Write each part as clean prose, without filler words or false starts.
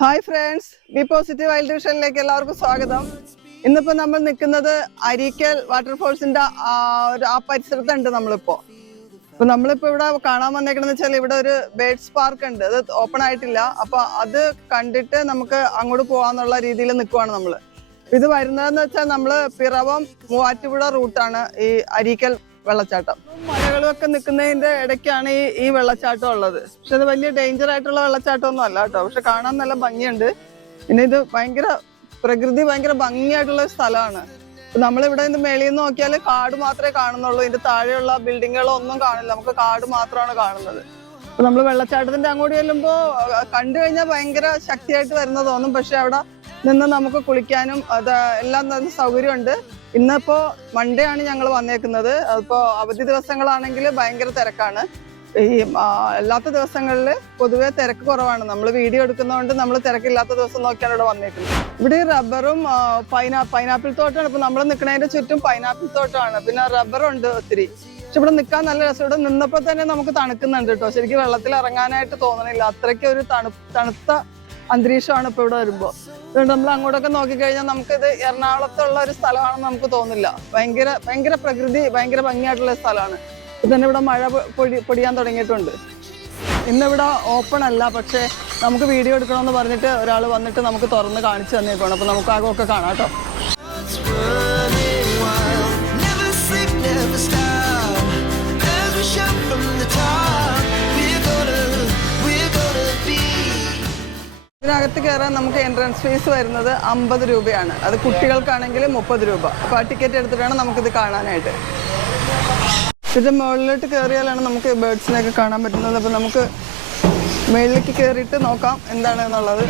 Hi friends, be positive wild വിഷനിലേക്ക് എല്ലാവർക്കും സ്വാഗതം. ഇന്നിപ്പോ നമ്മൾ നിൽക്കുന്നത് അരീക്കൽ വാട്ടർഫോൾസിന്റെ ആ പരിസരത്തുണ്ട് നമ്മളിപ്പോ. നമ്മളിപ്പോ ഇവിടെ കാണാൻ വന്നേക്കണെന്ന് വെച്ചാൽ ഇവിടെ ഒരു ബേഡ്സ് പാർക്ക് ഉണ്ട്. അത് ഓപ്പൺ ആയിട്ടില്ല. അപ്പൊ അത് കണ്ടിട്ട് നമുക്ക് അങ്ങോട്ട് പോവാന്നുള്ള രീതിയിൽ നിൽക്കുവാണ് നമ്മള്. ഇത് വരുന്നതെന്ന് വെച്ചാൽ നമ്മള് പിറവം മൂവാറ്റുപുഴ റൂട്ടാണ് ഈ അരീക്കൽ വെള്ളച്ചാട്ടം. മലകളൊക്കെ നിൽക്കുന്നതിന്റെ ഇടയ്ക്കാണ് ഈ വെള്ളച്ചാട്ടം ഉള്ളത്. പക്ഷെ അത് വലിയ ഡേഞ്ചർ ആയിട്ടുള്ള വെള്ളച്ചാട്ടം ഒന്നും അല്ല കേട്ടോ. പക്ഷെ കാണാൻ നല്ല ഭംഗിയുണ്ട്. പിന്നെ ഇത് പ്രകൃതി ഭയങ്കര ഭംഗിയായിട്ടുള്ള സ്ഥലമാണ്. നമ്മളിവിടെ നിന്ന് മേളിൽ നിന്ന് നോക്കിയാൽ കാട് മാത്രമേ കാണുന്നുള്ളൂ. ഇതിന്റെ താഴെയുള്ള ബിൽഡിങ്ങുകളോ ഒന്നും കാണില്ല. നമുക്ക് കാട് മാത്രമാണ് കാണുന്നത്. അപ്പൊ നമ്മൾ വെള്ളച്ചാട്ടത്തിന്റെ അങ്ങോട്ട് ചെല്ലുമ്പോ കണ്ടു കഴിഞ്ഞാൽ ഭയങ്കര ശക്തിയായിട്ട് വരുന്ന തോന്നും. പക്ഷെ അവിടെ നിന്ന് നമുക്ക് കുളിക്കാനും എല്ലാം നല്ല സൗകര്യമുണ്ട്. ഇന്നിപ്പോ മൺഡേ ആണ് ഞങ്ങൾ വന്നേക്കുന്നത്. അതിപ്പോ അവധി ദിവസങ്ങളാണെങ്കിൽ ഭയങ്കര തിരക്കാണ്. ഈ അല്ലാത്ത ദിവസങ്ങളിൽ പൊതുവെ തിരക്ക് കുറവാണ്. നമ്മൾ വീഡിയോ എടുക്കുന്നതുകൊണ്ട് നമ്മൾ തിരക്കില്ലാത്ത ദിവസം നോക്കിയാണ് ഇവിടെ വന്നേക്കുന്നത്. ഇവിടെ റബ്ബറും പൈനാപ്പിൾ തോട്ടമാണ്. ഇപ്പൊ നമ്മൾ നിൽക്കുന്നതിന്റെ ചുറ്റും പൈനാപ്പിൾ തോട്ടമാണ്. പിന്നെ റബ്ബറുണ്ട് ഒത്തിരി. പക്ഷെ ഇവിടെ നിൽക്കാൻ നല്ല രസം. ഇവിടെ നിന്നപ്പോൾ തന്നെ നമുക്ക് തണുക്കുന്നുണ്ട് കേട്ടോ. ശരിക്കും വെള്ളത്തിൽ ഇറങ്ങാനായിട്ട് തോന്നണില്ല. അത്രയ്ക്ക് ഒരു തണുത്ത അന്തരീക്ഷമാണ് ഇപ്പൊ ഇവിടെ വരുമ്പോ. അതുകൊണ്ട് നമ്മൾ അങ്ങോട്ടൊക്കെ നോക്കിക്കഴിഞ്ഞാൽ നമുക്കിത് എറണാകുളത്തുള്ള ഒരു സ്ഥലമാണെന്ന് നമുക്ക് തോന്നില്ല. ഭയങ്കര പ്രകൃതി ഭയങ്കര ഭംഗിയായിട്ടുള്ള സ്ഥലമാണ്. ഇപ്പൊ തന്നെ ഇവിടെ മഴ പൊടിയാൻ തുടങ്ങിയിട്ടുണ്ട്. ഇന്നിവിടെ ഓപ്പൺ അല്ല, പക്ഷെ നമുക്ക് വീഡിയോ എടുക്കണമെന്ന് പറഞ്ഞിട്ട് ഒരാൾ വന്നിട്ട് നമുക്ക് തുറന്ന് കാണിച്ചു തന്നേക്കാണ്. അപ്പൊ നമുക്ക് ആകെയൊക്കെ കാണാം കേട്ടോ. ഇതിനകത്ത് കയറാൻ നമുക്ക് എൻട്രൻസ് ഫീസ് വരുന്നത് 50 രൂപയാണ്. അത് കുട്ടികൾക്കാണെങ്കിൽ 30 രൂപ. അപ്പോൾ ആ ടിക്കറ്റ് എടുത്തിട്ടാണ് നമുക്കിത് കാണാനായിട്ട്. ഇതിൻ്റെ മുകളിലോട്ട് കയറിയാലാണ് നമുക്ക് ബേർഡ്സിനെയൊക്കെ കാണാൻ പറ്റുന്നത്. അപ്പോൾ നമുക്ക് മുകളിലേക്ക് കയറിയിട്ട് നോക്കാം എന്താണ് എന്നുള്ളത്.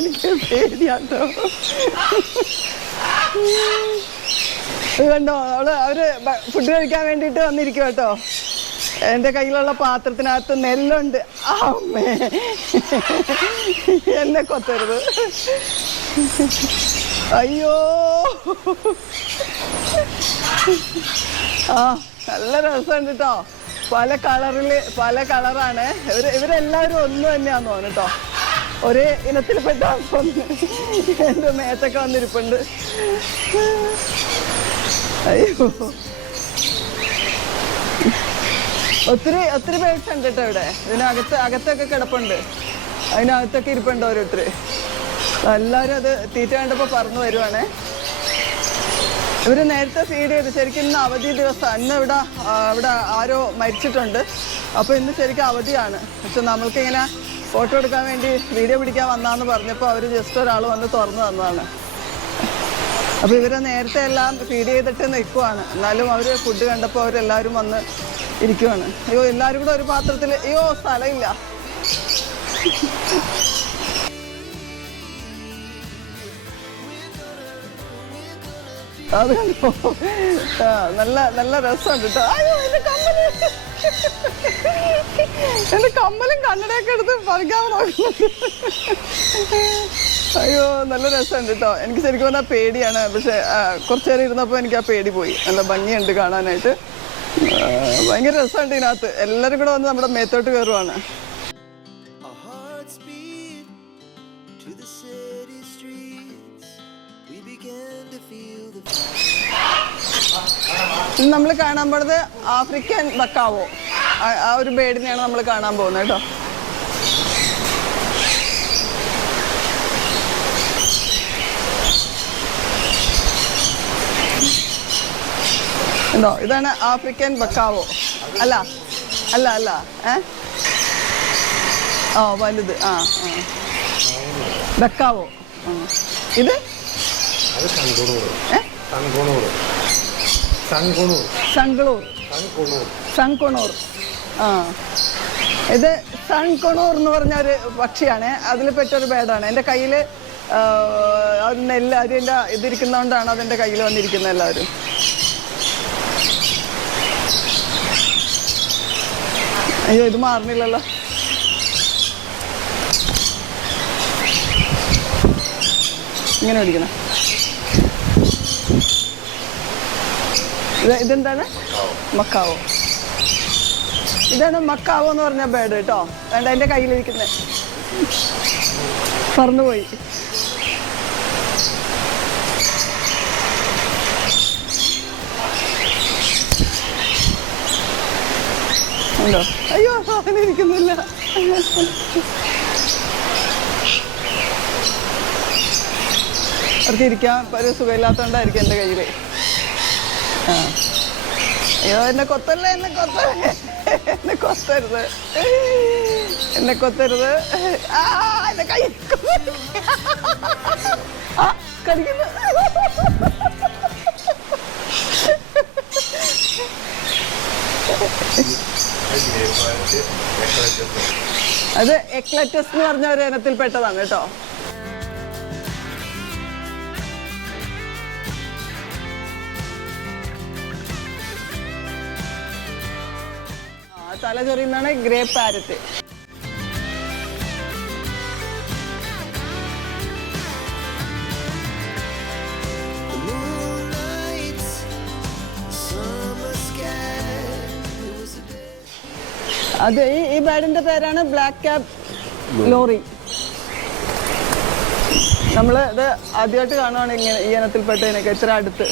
എനിക്ക് പേടിയാട്ടോ. കണ്ടോ, അവര് ഫുഡ് കഴിക്കാൻ വേണ്ടിയിട്ട് വന്നിരിക്കും കേട്ടോ. എൻ്റെ കയ്യിലുള്ള പാത്രത്തിനകത്ത് നെല്ലുണ്ട്. അമ്മേ, എന്നെ കൊത്തരുത്. അയ്യോ, നല്ല രസമുണ്ട് കേട്ടോ. പല കളറാണ്. ഇവരെല്ലാവരും ഒന്ന് തന്നെയാന്ന് തോന്നുന്നു കേട്ടോ. ഒരേ ഇനത്തിൽപ്പെട്ട എൻ്റെ മേത്തൊക്കെ വന്നിരിപ്പുണ്ട്. അയ്യോ, ഒത്തിരി ബേഡ്സ് ഉണ്ട് കേട്ടോ ഇവിടെ. അകത്തൊക്കെ കിടപ്പുണ്ട്. അതിനകത്തൊക്കെ ഇരിപ്പുണ്ട് ഓരോരുത്തർ. എല്ലാവരും അത് തീറ്റ കണ്ടപ്പോൾ പറന്നു വരുവാണേ. ഇവര് നേരത്തെ ഫീഡ് ചെയ്ത് ശരിക്കും ഇന്ന് അവധി ദിവസം. ഇന്ന് ഇവിടെ ആരോ മരിച്ചിട്ടുണ്ട്. അപ്പോൾ ഇന്ന് ശരിക്കും അവധിയാണ്. പക്ഷെ നമ്മൾക്കിങ്ങനെ ഫോട്ടോ എടുക്കാൻ വേണ്ടി വീഡിയോ പിടിക്കാൻ വന്നാന്ന് പറഞ്ഞപ്പോൾ അവർ ജസ്റ്റ് ഒരാൾ വന്ന് തുറന്നു തന്നതാണ്. അപ്പോൾ ഇവരെ നേരത്തെ എല്ലാം ഫീഡ് ചെയ്തിട്ട് നിൽക്കുവാണ്. എന്നാലും അവർ ഫുഡ് കണ്ടപ്പോൾ അവരെല്ലാവരും വന്ന് ഇരിക്കുവാണ്. അയ്യോ, എല്ലാവരും കൂടെ ഒരു പാത്രത്തിൽ. അയ്യോ, സ്ഥലമില്ല. അത് കണ്ടോ, നല്ല രസമുണ്ട് കേട്ടോ. അയ്യോ, എന്റെ കമ്മലും കണ്ണടയൊക്കെ എടുത്ത് പറിക്കാൻ നോക്കുന്നുണ്ട്. അയ്യോ, നല്ല രസമുണ്ട് കേട്ടോ. എനിക്ക് ശരിക്കും പറഞ്ഞാൽ പേടിയാണ്. പക്ഷെ കുറച്ചു നേരം ഇരുന്നപ്പോൾ എനിക്ക് ആ പേടി പോയി. നല്ല ഭംഗിയുണ്ട് കാണാനായിട്ട്. ഭയങ്കര രസമുണ്ട് ഇതിനകത്ത്. എല്ലാവരും കൂടെ വന്ന് നമ്മുടെ മേത്തോട്ട് കയറുവാണ്. നമ്മൾ കാണാൻ പോകുന്നത് ആഫ്രിക്കൻ ബക്കാവോ. ആ ഒരു ബേഡിനെയാണ് നമ്മൾ കാണാൻ പോകുന്നത് കേട്ടോ. ഉണ്ടോ, ഇതാണ് ആഫ്രിക്കൻ ബക്കാവോ. അല്ല വലുത്. ബക്കാവോ. ഇത് സൺകുണൂർ. ഇത് സൺകുണൂർ എന്ന് പറഞ്ഞ ഒരു പക്ഷിയാണ്. അതിൽ പെട്ടൊരു ബേഡാണ്. എൻ്റെ കയ്യിൽ നെല്ല് അതിൻ്റെ ഇതിരിക്കുന്നതുകൊണ്ടാണ് അതെൻ്റെ കയ്യിൽ വന്നിരിക്കുന്നത് എല്ലാവരും. അയ്യോ ഇത് മാറുന്നില്ലല്ലോ. ഇങ്ങനെ പിടിക്കണം. ഇതെന്താണ്? മക്കാവോ. ഇതാണ് മക്കാവോ എന്ന് പറഞ്ഞ ബേർഡ് കേട്ടോ. വേണ്ട, എൻ്റെ കയ്യിലിരിക്കുന്നത് പറന്നുപോയി. ഉണ്ടോ? അയ്യോ അങ്ങനെ ഇരിക്കുന്നില്ല. അവർക്ക് ഇരിക്കാൻ ഒരു സുഖമില്ലാത്തതുകൊണ്ടായിരിക്കും എൻ്റെ കയ്യിൽ. ആ അയ്യോ എന്നെ കൊത്തല്ലേ, എന്നെ കൊത്തല്ലേ, എന്നെ കൊത്തരുത്, എന്നെ കൊത്തരുത്. ആ എന്നെ കൈ ആ കടിക്കുന്നു. അത് എക്ലറ്റസ് എന്ന് പറഞ്ഞ ഒരു ഇനത്തിൽ പെട്ടതാണ് കേട്ടോ. തല ചൊറിയുന്നതാണ് ഗ്രേ പാരറ്റ്. അത് ഈ ബേർഡിന്റെ പേരാണ് ബ്ലാക്ക് ക്യാപ് ലോറി. നമ്മൾ ഇത് ആദ്യമായിട്ട് കാണുവാണ് ഇങ്ങനെ ഈ ഇനത്തിൽപ്പെട്ടതിനൊക്കെ ഇത്ര അടുത്ത്.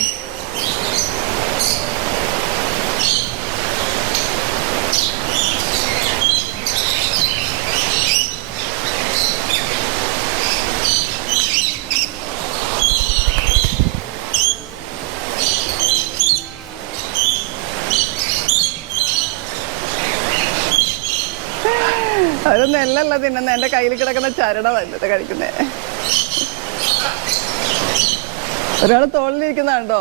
അതൊന്നും എല്ലല്ല തിന്നുന്ന, എൻ്റെ കയ്യിൽ കിടക്കുന്ന ചരട വല്ലത് കഴിക്കുന്നേ. ഒരാൾ തോളിലിരിക്കുന്നതാണ്ടോ.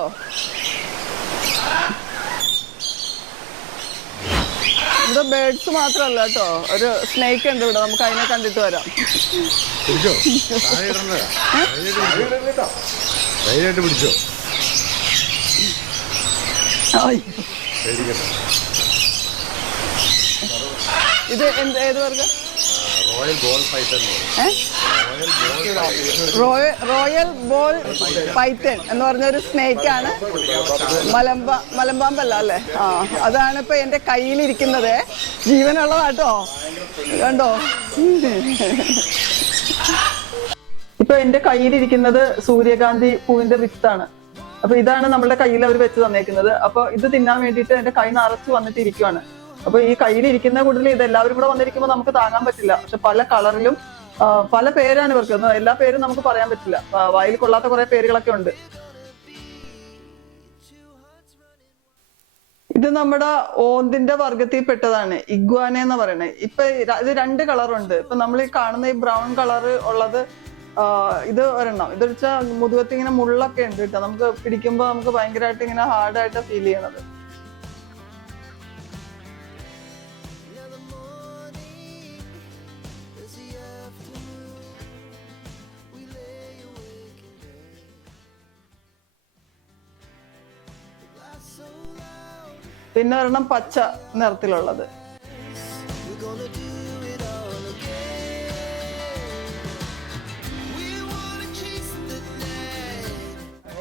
ഇവിടെ ബേർഡ്സ് മാത്രമല്ല കേട്ടോ, ഒരു സ്നേക്ക് ഉണ്ട് ഇവിടെ. നമുക്ക് അതിനെ കണ്ടിട്ട് വരാം. ഇത് ഏത് വർഗം? റോയൽ ബോൾ പൈത്തൺ എന്ന് പറഞ്ഞൊരു സ്നേക്ക് ആണ്. മലമ്പാമ്പല്ല അല്ലേ? ആ അതാണ് ഇപ്പൊ എന്റെ കയ്യിലിരിക്കുന്നത്. ജീവനുള്ളതാട്ടോ, കണ്ടോ? ഇപ്പൊ എന്റെ കയ്യിലിരിക്കുന്നത് സൂര്യകാന്തി പൂവിന്റെ വിത്താണ്. അപ്പൊ ഇതാണ് നമ്മുടെ കയ്യിൽ അവർ വെച്ച് തന്നേക്കുന്നത്. അപ്പൊ ഇത് തിന്നാൻ വേണ്ടിയിട്ട് എന്റെ കൈ നിറച്ച് വന്നിട്ട് ഇരിക്കുവാണ്. അപ്പൊ ഈ കയ്യിലിരിക്കുന്ന കൂടുതൽ ഇത് എല്ലാവരും കൂടെ വന്നിരിക്കുമ്പോൾ നമുക്ക് താങ്ങാൻ പറ്റില്ല. പക്ഷെ പല കളറിലും പല പേരാണ് ഇവർക്ക്. എല്ലാ പേരും നമുക്ക് പറയാൻ പറ്റില്ല, വായിൽ കൊള്ളാത്ത കുറെ പേരുകളൊക്കെ ഉണ്ട്. ഇത് നമ്മുടെ ഓന്തിന്റെ വർഗത്തിൽ പെട്ടതാണ്, ഇഗ്വാന എന്ന് പറയുന്നത്. ഇപ്പൊ ഇത് 2 കളറുണ്ട്. ഇപ്പൊ നമ്മൾ ഈ കാണുന്ന ഈ ബ്രൗൺ കളർ ഉള്ളത് ഇത് ഒരെണ്ണം. ഇത് വെച്ചാൽ മുതുകത്ത് ഇങ്ങനെ മുള്ളൊക്കെ ഉണ്ട് കേട്ടോ. നമുക്ക് പിടിക്കുമ്പോൾ നമുക്ക് ഭയങ്കരമായിട്ട് ഇങ്ങനെ ഹാർഡായിട്ട് ഫീൽ ചെയ്യണത്. പിന്നെ ഒരെണ്ണം പച്ച നിറത്തിലുള്ളത്.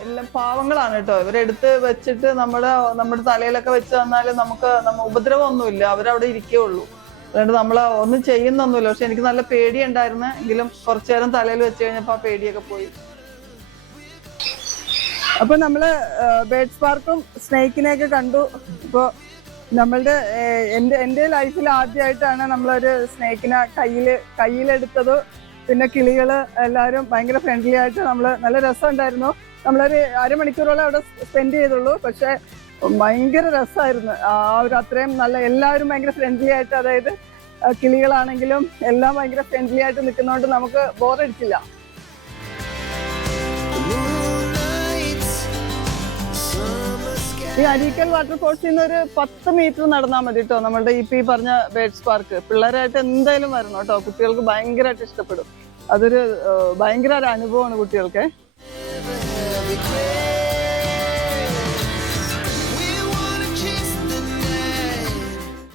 എല്ലാം പാവങ്ങളാണ് കേട്ടോ. ഇവരെടുത്ത് വെച്ചിട്ട് നമ്മുടെ തലയിലൊക്കെ വെച്ച് തന്നാലും നമുക്ക് ഉപദ്രവമൊന്നുമില്ല, അവരവിടെ ഇരിക്കുകയുള്ളൂ. അതുകൊണ്ട് നമ്മൾ ഒന്നും ചെയ്യുന്നൊന്നുമില്ല. പക്ഷെ എനിക്ക് നല്ല പേടിയുണ്ടായിരുന്നു. എങ്കിലും കുറച്ചു നേരം തലയിൽ വെച്ച് കഴിഞ്ഞപ്പോൾ ആ പേടിയൊക്കെ പോയി. അപ്പൊ നമ്മള് ബേർഡ്സ് പാർക്കും സ്നേക്കിനെയൊക്കെ കണ്ടു. ഇപ്പൊ നമ്മളുടെ എൻ്റെ ലൈഫിൽ ആദ്യമായിട്ടാണ് നമ്മളൊരു സ്നേക്കിനെ കയ്യിലെടുത്തത്. പിന്നെ കിളികള് എല്ലാവരും ഭയങ്കര ഫ്രണ്ട്ലി ആയിട്ട് നല്ല രസമുണ്ടായിരുന്നു. നമ്മളൊരു അരമണിക്കൂറോളം അവിടെ സ്പെൻഡ് ചെയ്തുള്ളൂ. പക്ഷെ ഭയങ്കര രസമായിരുന്നു. അത്രയും എല്ലാവരും ഭയങ്കര ഫ്രണ്ട്ലി ആയിട്ട്, അതായത് കിളികളാണെങ്കിലും എല്ലാം ഭയങ്കര ഫ്രണ്ട്ലി ആയിട്ട് നിൽക്കുന്നതുകൊണ്ട് നമുക്ക് ബോറടിച്ചില്ല. ഈ അരീക്കൽ വാട്ടർഫോൾസിൽ നിന്ന് ഒരു 10 മീറ്റർ നടന്നാൽ മതി കേട്ടോ നമ്മളുടെ ഈ പറഞ്ഞ ബേർഡ്സ് പാർക്ക്. പിള്ളേരായിട്ട് എന്തായാലും വരണം കേട്ടോ. കുട്ടികൾക്ക് ഭയങ്കരമായിട്ട് ഇഷ്ടപ്പെടും. അതൊരു ഭയങ്കര ഒരു അനുഭവമാണ് കുട്ടികൾക്ക്.